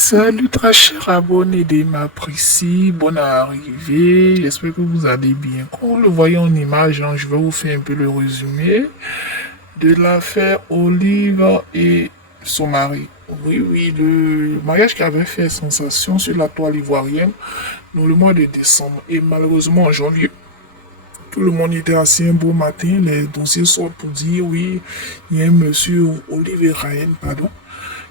Salut très cher abonné de ma Prissy, bonne arrivée, j'espère que vous allez bien. Comme vous le voyez en image, je vais vous faire un peu le résumé de l'affaire Olive et son mari. Oui, oui, le mariage qui avait fait sensation sur la toile ivoirienne dans le mois de décembre. Et malheureusement, en janvier, tout le monde était assis un beau matin, les dossiers sortent pour dire oui, il y a un monsieur Olive Ryan, pardon.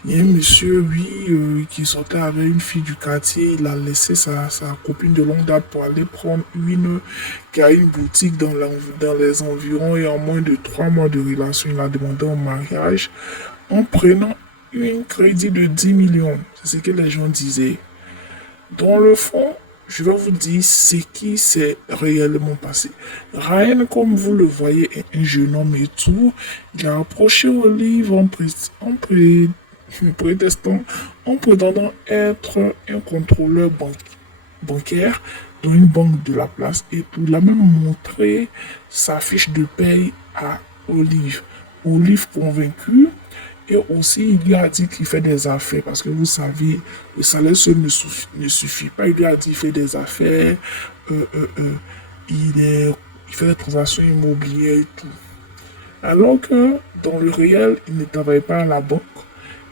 Il y a un monsieur, oui, qui sortait avec une fille du quartier. Il a laissé sa copine de longue date pour aller prendre une qui a une boutique dans les environs et en moins de 3 mois de relation, il a demandé en mariage en prenant un crédit de 10 millions. C'est ce que les gens disaient. Dans le fond, je vais vous dire ce qui s'est réellement passé. Ryan, comme vous le voyez, est un jeune homme et tout. Il a approché Olive prétestant, en prétendant être un contrôleur bancaire dans une banque de la place et tout. Il a même montré sa fiche de paye à Olive. Olive convaincu. Et aussi, il lui a dit qu'il fait des affaires parce que vous savez, le salaire seul ne suffit pas. Il lui a dit qu'il fait des affaires, il fait des transactions immobilières et tout. Alors que dans le réel, il ne travaille pas à la banque.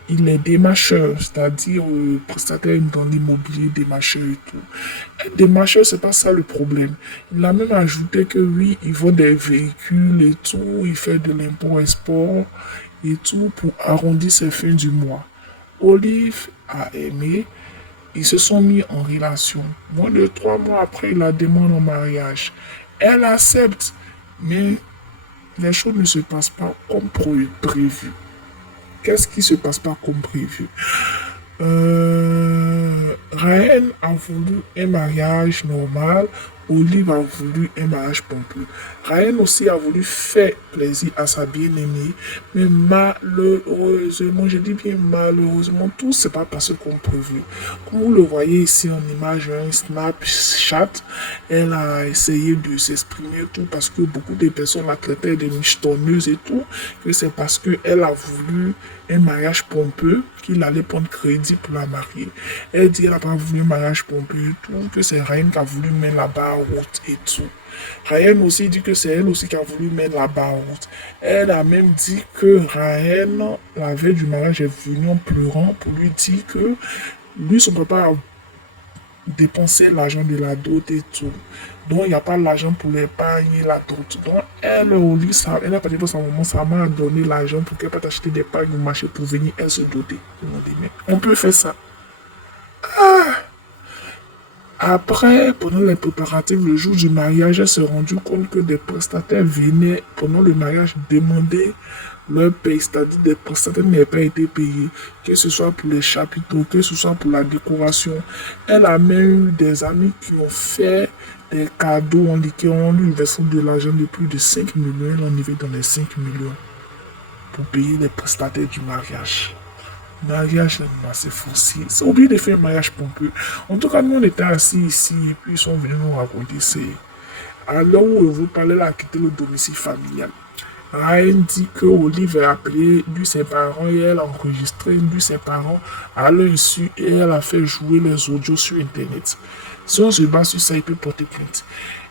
Il est démarcheur, c'est-à-dire prestataire dans l'immobilier, démarcheur et tout. Être démarcheur, c'est pas ça le problème. Il a même ajouté que oui, il vend des véhicules et tout, il fait de l'import-export et tout pour arrondir ses fins du mois. Olive a aimé, ils se sont mis en relation. Moins de 3 mois après, il la demande en mariage. Elle accepte, mais les choses ne se passent pas comme prévu. Qu'est-ce qui se passe pas comme prévu? Ryan a voulu un mariage normal, Olive a voulu un mariage pompeux. Ryan aussi a voulu faire plaisir à sa bien-aimée, mais malheureusement, je dis bien malheureusement, tout s'est pas passé comme prévu. Comme vous le voyez ici en image, un Snapchat, elle a essayé de s'exprimer tout parce que beaucoup de personnes la traitaient de michetonneuse et tout, que c'est parce qu'elle a voulu un mariage pompeux qu'il allait prendre crédit pour la marier. Elle dit qu'elle n'a pas voulu un mariage pompeux et tout, que c'est Ryan qui a voulu mettre la barre haute et tout. Ryan aussi dit que c'est elle aussi qui a voulu mettre la barre haute. Elle a même dit que Ryan, la veille du mariage, est venu en pleurant pour lui dire que lui, son papa a dépenser l'argent de la dot et tout. Donc, il n'y a pas l'argent pour l'épargne et la dot. Donc, elle, au lieu, elle a pas dit pour sa maman, sa maman a donné l'argent pour qu'elle puisse acheter des pagnes au marché pour venir, elle se doter. Mais on peut faire ça. Après, pendant les préparatifs, le jour du mariage, elle s'est rendue compte que des prestataires venaient pendant le mariage demander leur paye, c'est-à-dire des prestataires n'avaient pas été payés, que ce soit pour les chapiteaux, que ce soit pour la décoration. Elle a même eu des amis qui ont fait des cadeaux en liquide, ont lui versé de l'argent de plus de 5 millions, elle en est dans les 5 millions pour payer les prestataires du mariage. Mariage c'est forcé. C'est oublié de faire un mariage pompeux. En tout cas, nous on était assis ici et puis ils sont venus nous raconter. C'est à l'heure où vous parlez là, quitter le domicile familial. Ryan dit que Olive a appelé lui ses parents et elle a enregistré lui ses parents à leur insu et elle a fait jouer les audios sur internet. Si on se base sur ça, il peut porter plainte.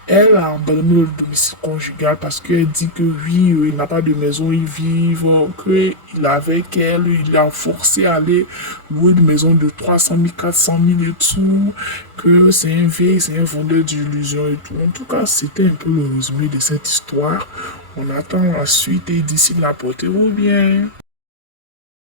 Elle a abandonné le domicile conjugal parce qu'elle dit que oui, il n'a pas de maison, il vit, qu'il avec elle, il a forcé à aller louer une maison de 300 000, 400 000 et tout, que c'est un vieil, c'est un vendeur d'illusions et tout. En tout cas, c'était un peu le résumé de cette histoire. On attend la suite et d'ici là, portez-vous bien.